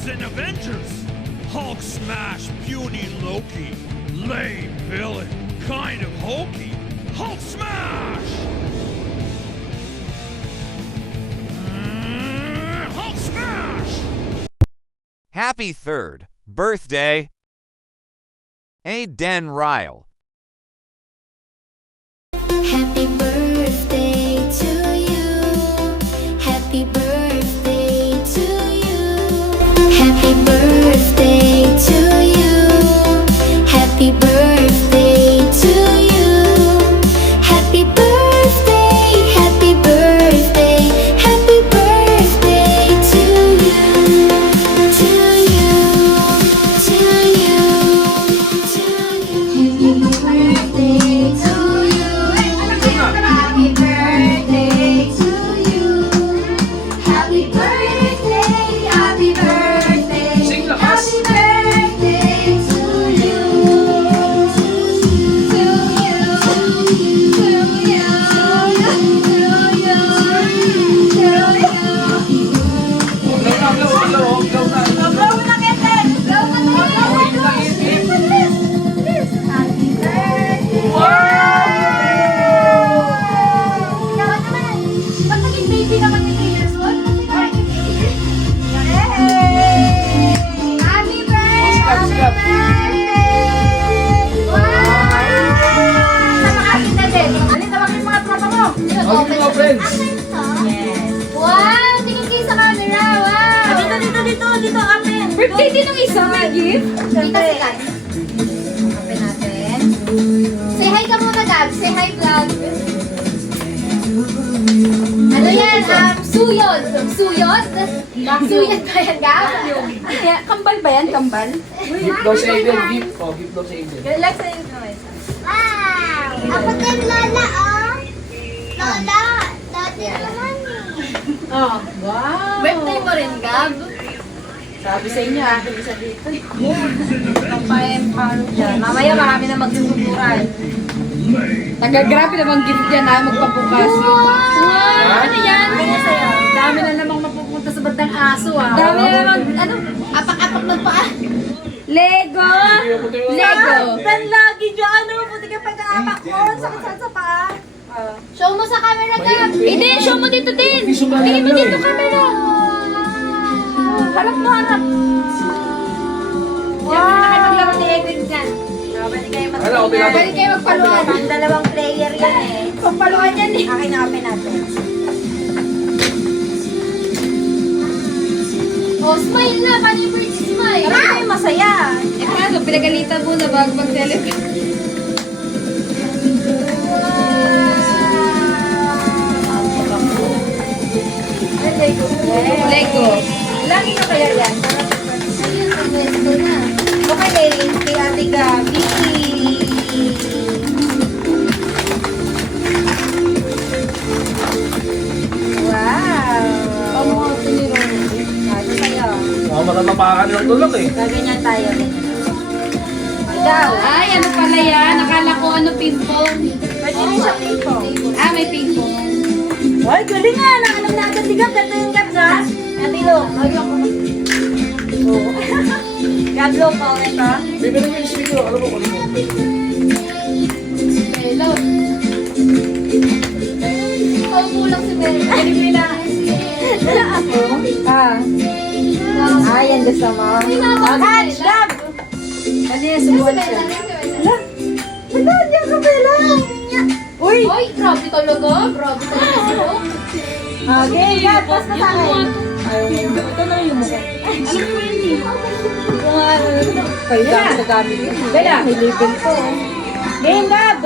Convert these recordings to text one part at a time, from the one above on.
Villains and Avengers. Hulk smash puny Loki. Lame villain, kind of hokey. Hulk smash! Hulk smash! Happy 3rd birthday, Aiden Ryle. Happy birthday to you. Happy birthday to you. Happy birthday to you. Happy birthday to you. Happy birthday, happy birthday, happy birthday to you. To you, to you, to you. Happy birthday to you. Happy birthday, happy birthday, Sing lakas. happy birthday to you. To you, to you, to you. Blow na. Blow na kita. Blow na kita. Happy birthday. Ba't naging baby naman ni Taylor Swift? Yay! Happy birthday! Happy birthday! Wow! Napakasin na din. Alin tawagin mga tropa mo? Tawagin mga friends. Yes. Wow! Tingin kayo sa camera. Wow! Dito, amin. Birthday din ng isa, may gift. Dito si Kat. Open natin. Say hi ka muna, Gab. Say hi, vlog. Ano yan? Suyod. Suyod? Suyod ba yan, Gab? Kambal ba yan? Kambal? Gift daw sa Aiden. Gift. Oh, gift daw sa Aiden. Relax sa inyo. Wow! Ako din, Lola, oh. Lola, dati naman eh. Oh, wow. Birthday mo rin, Gab? Sabi sa inyo, akin isa dito. Ang pa-emparo dyan. Mamaya marami na magsusuburan. Grabe namang gift yan ha, magpabukas. Wow! Ano yan? Ano sa'yo? Dami na namang mapupunta sa bandang aso ha. Dami na namang, ano? Apak-apak magpaa. Lego! Lego! Dan lagi dyan, ano? Buti ka pag-aapak ko. Sakit sa paa. Show mo sa camera, Gab. Hindi, show mo dito din! Tingin mo dito camera! Harap mo, harap! Wow! Nakapaglaro ni Edwin dyan. Pwede kayo Hala, open natin. Pwede kayo magpaluan. Pang dalawang player yan eh. Magpaluan yan eh. Akin na open natin. Oh, smile na. Paano yung birthday smile? Kami kayo masaya. Eh paano, pinagalitan mo na bago mag-celebrate. Lego. Lego. Lagi na kaya yan. Ayun, pag-westo na. Okay, kay Ate Gabi. Wow. Pamuha ito ni Ron. Ito sa'yo. Matatapakan ng tulog eh. Gaganyan tayo. Ikaw. Ay, ano pala yan? Nakala ko ano ping-pong. Pwede rin siya ping-pong. Ah, may ping-pong. Ay, galing nga. Alam na agad si Gab. Ganito yung Gab, ha? Ate Lo. Ayoko. Gab Lo, pa ulit, ha? Bibili mo yung speaker. Alam mo kung ano mo. Hello. Paupo lang si Mel. Wala ako. Ah, yan gusto mo. Catch, Gab! Kanina subuhan siya. Wala, niya ka pala. Uy! Hoy, grabe talaga. Grabe talaga si Hope. Okay, Gab, pass na sa akin. Ito na yung mukha. Ano po yun eh? Kung ano, kayo dami sa gamit yun. Gala, may label ko. Game, Gab!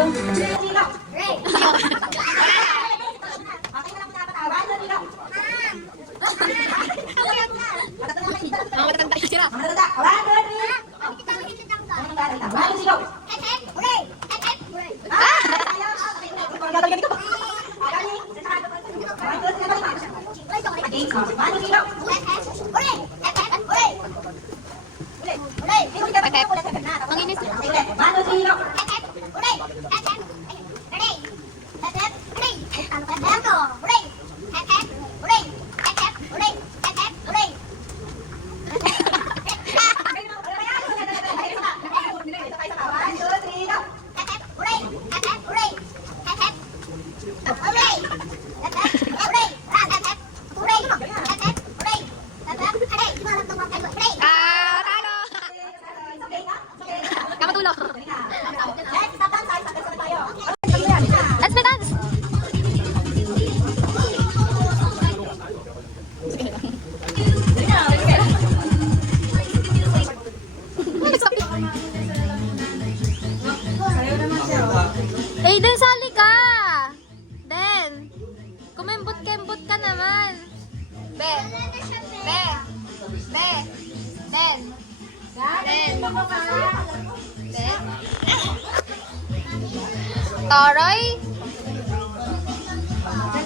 Toroy?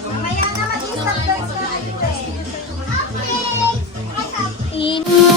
Mamaya na mag-isap guys. In